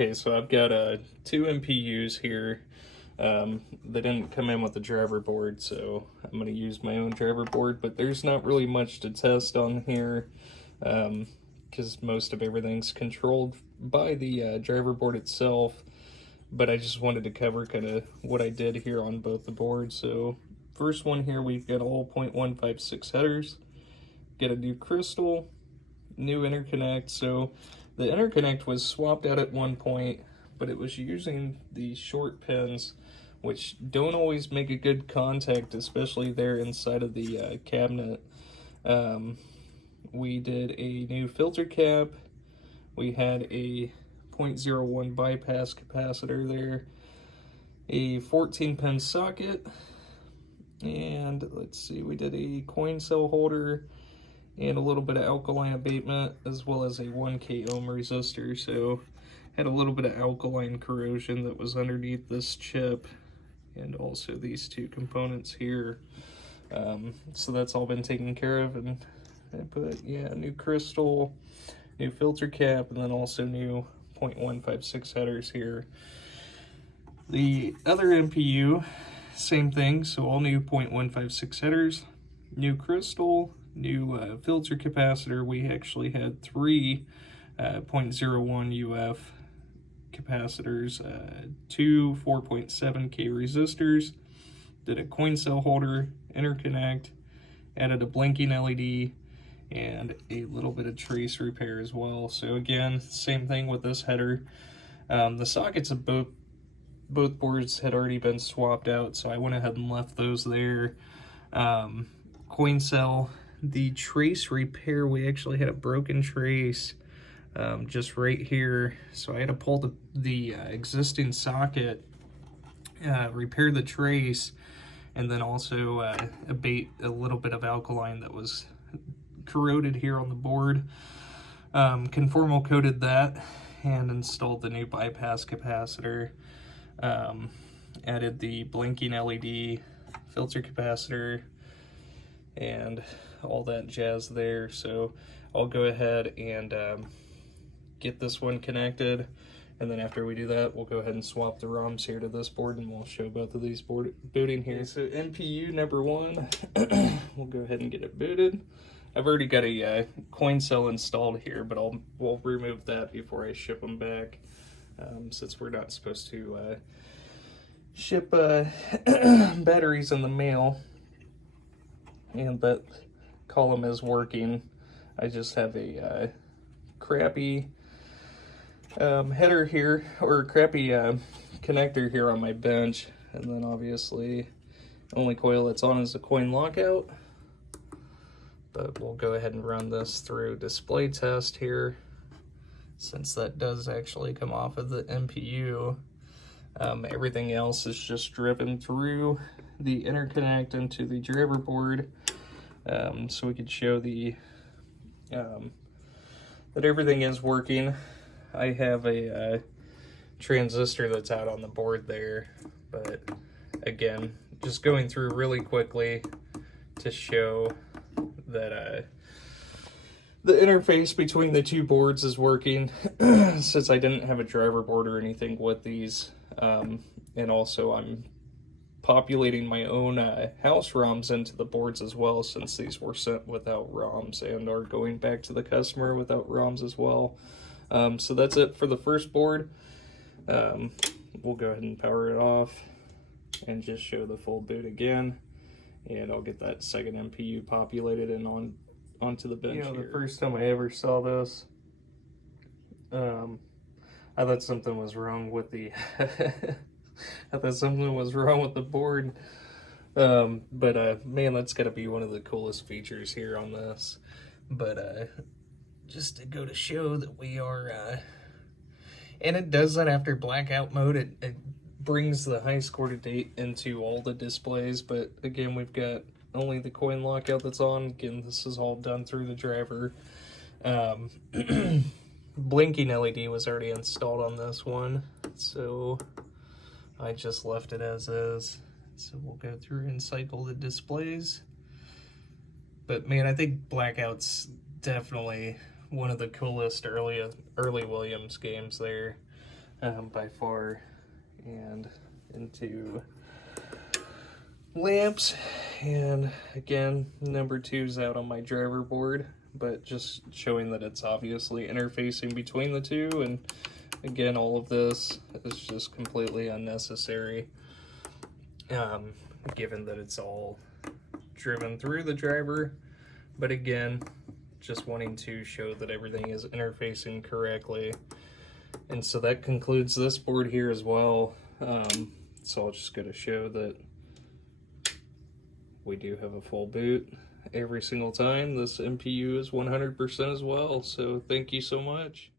Okay, so I've got two MPUs here. They didn't come in with the driver board, so I'm going to use my own driver board, but there's not really much to test on here because most of everything's controlled by the driver board itself. But I just wanted to cover kind of what I did here on both the boards. So first one here, we've got all 0.156 headers, get a new crystal, new interconnect. So the interconnect was swapped out at one point, but it was using the short pins, which don't always make a good contact, especially there inside of the cabinet. We did a new filter cap. We had a 0.01 bypass capacitor there, a 14-pin socket, and let's see, we did a coin cell holder and a little bit of alkaline abatement, as well as a 1K ohm resistor. So had a little bit of alkaline corrosion that was underneath this chip, and also these two components here. So that's all been taken care of, and I put, yeah, new crystal, new filter cap, and then also new 0.156 headers here. The other MPU, same thing, so all new 0.156 headers, new crystal, new filter capacitor. We actually had three 0.01 UF capacitors, two 4.7K resistors, did a coin cell holder, interconnect, added a blinking LED, and a little bit of trace repair as well. So again, same thing with this header. The sockets of both boards had already been swapped out, so I went ahead and left those there. Coin cell, the trace repair, we actually had a broken trace just right here, so I had to pull the existing socket, repair the trace, and then also abate a little bit of alkaline that was corroded here on the board. Conformal coated that and installed the new bypass capacitor. Added the blinking LED, filter capacitor, and all that jazz there. So I'll go ahead and get this one connected, and then after we do that, we'll go ahead and swap the ROMs here to this board, and we'll show both of these booting here. So MPU number one, we'll go ahead and get it booted. I've already got a coin cell installed here, but we'll remove that before I ship them back, since we're not supposed to ship batteries in the mail. And that column is working. I just have a crappy header here, or crappy connector here on my bench, and then obviously the only coil that's on is a coin lockout. But we'll go ahead and run this through display test here, since that does actually come off of the MPU. Everything else is just driven through the interconnect into the driver board, so we could show the that everything is working. I have a transistor that's out on the board there, but again, just going through really quickly to show that the interface between the two boards is working, since I didn't have a driver board or anything with these, and also I'm populating my own house ROMs into the boards as well, since these were sent without ROMs and are going back to the customer without ROMs as well. So that's it for the first board. We'll go ahead and power it off and just show the full boot again, and I'll get that second MPU populated and onto the bench. You know, the first time I ever saw this, I thought something was wrong with the I thought something was wrong with the board. But man, that's gotta be one of the coolest features here on this. But just to go to show that we are and it does that after blackout mode. It brings the high score to date into all the displays, but again, we've got only the coin lockout that's on. Again, this is all done through the driver. Blinking LED was already installed on this one, so I just left it as is. So we'll go through and cycle the displays. But man, I think Blackout's definitely one of the coolest early Williams games there. by far. And into lamps, and again, number 2 is out on my driver board, but just showing that it's obviously interfacing between the two. And again, all of this is just completely unnecessary, given that it's all driven through the driver. But again, just wanting to show that everything is interfacing correctly. And so that concludes this board here as well. So I'll just go to show that we do have a full boot every single time. This MPU is 100% as well. So thank you so much.